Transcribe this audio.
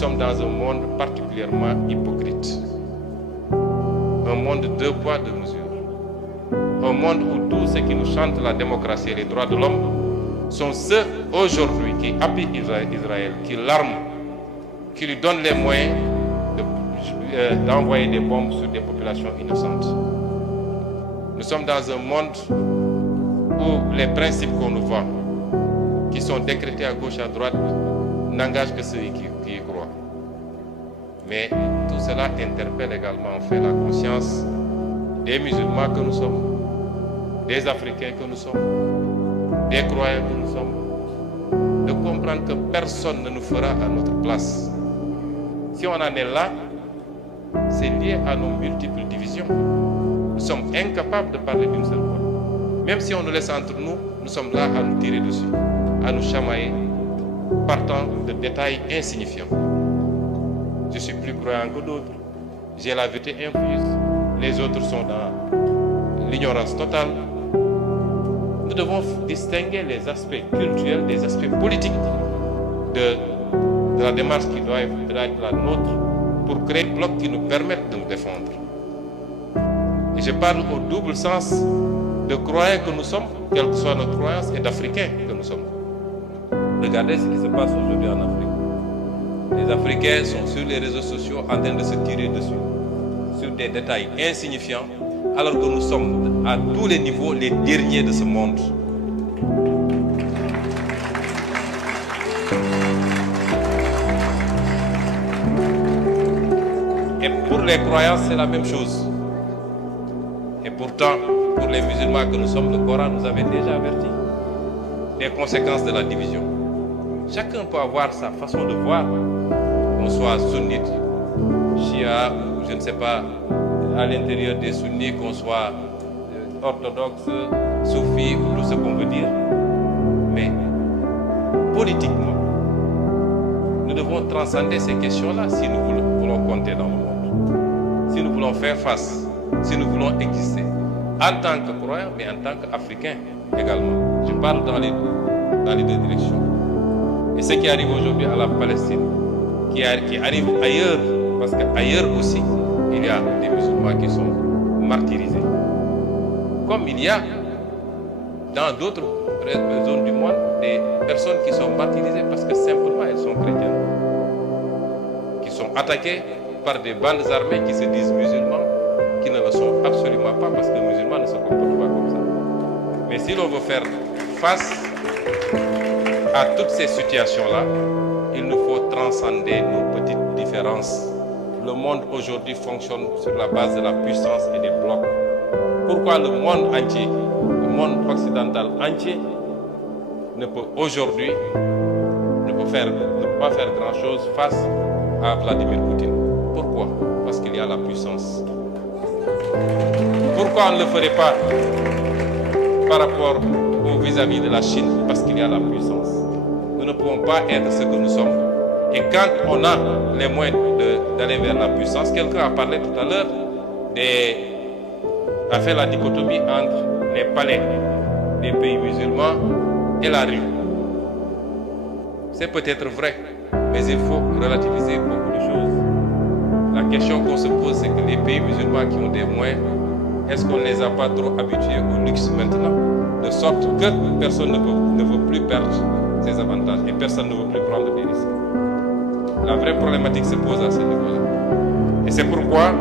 sommes dans un monde particulièrement hypocrite. Un monde de 2 poids, 2 mesures. Un monde où tous ceux qui nous chantent la démocratie et les droits de l'homme sont ceux aujourd'hui qui appuient Israël, qui l'arment, qui lui donnent les moyens d'envoyer des bombes sur des populations innocentes. Nous sommes dans un monde où les principes qu'on nous vend, qui sont décrétés à gauche et à droite, n'engagent que ceux qui y croient. Mais tout cela interpelle également en fait la conscience des musulmans que nous sommes, des Africains que nous sommes, des croyants que nous sommes, de comprendre que personne ne nous fera à notre place. Si on en est là, c'est lié à nos multiples divisions. Nous sommes incapables de parler d'une seule voix. Même si on nous laisse entre nous, nous sommes là à nous tirer dessus, à nous chamailler, partant de détails insignifiants. Je suis plus croyant que d'autres, j'ai la vérité infuse, les autres sont dans l'ignorance totale. Nous devons distinguer les aspects culturels des aspects politiques de la démarche qui doit être la nôtre pour créer un bloc qui nous permette de nous défendre. Et je parle au double sens de croyants que nous sommes, quelle que soit notre croyance, et d'Africains que nous sommes. Regardez ce qui se passe aujourd'hui en Afrique. Les Africains sont sur les réseaux sociaux en train de se tirer dessus, sur des détails insignifiants, alors que nous sommes à tous les niveaux les derniers de ce monde. Et pour les croyants, c'est la même chose. Et pourtant, pour les musulmans que nous sommes, le Coran nous avait déjà averti des conséquences de la division. Chacun peut avoir sa façon de voir, qu'on soit sunnite, chia, ou je ne sais pas, à l'intérieur des sunnis, qu'on soit orthodoxe, soufi, ou tout ce qu'on veut dire. Mais politiquement, nous devons transcender ces questions-là si nous voulons compter dans le monde, si nous voulons faire face, si nous voulons exister, en tant que croyants, mais en tant qu'Africains également. Je parle dans les 2 directions. Et ce qui arrive aujourd'hui à la Palestine, qui arrive ailleurs, parce qu'ailleurs aussi, il y a des musulmans qui sont martyrisés. Comme il y a dans d'autres zones du monde des personnes qui sont martyrisées parce que simplement elles sont chrétiennes, qui sont attaquées par des bandes armées qui se disent musulmans, qui ne le sont absolument pas parce que les musulmans ne se comportent pas comme ça. Mais si l'on veut faire face à toutes ces situations-là, il nous faut transcender nos petites différences. Le monde aujourd'hui fonctionne sur la base de la puissance et des blocs. Pourquoi le monde entier, le monde occidental entier, ne peut aujourd'hui ne peut pas faire grand-chose face à Vladimir Poutine? Pourquoi? Parce qu'il y a la puissance. Pourquoi on ne le ferait pas par rapport au vis-à-vis de la Chine? Parce qu'il y a la puissance. Nous ne pouvons pas être ce que nous sommes. Et quand on a les moyens d'aller vers la puissance, quelqu'un a parlé tout à l'heure, a fait la dichotomie entre les palais des pays musulmans et la rue. C'est peut-être vrai, mais il faut relativiser beaucoup de choses. La question qu'on se pose, c'est que les pays musulmans qui ont des moyens, est-ce qu'on ne les a pas trop habitués au luxe maintenant? De sorte que personne ne veut plus perdre ses avantages et personne ne veut plus prendre des risques. La vraie problématique se pose à ce niveau-là. Et c'est pourquoi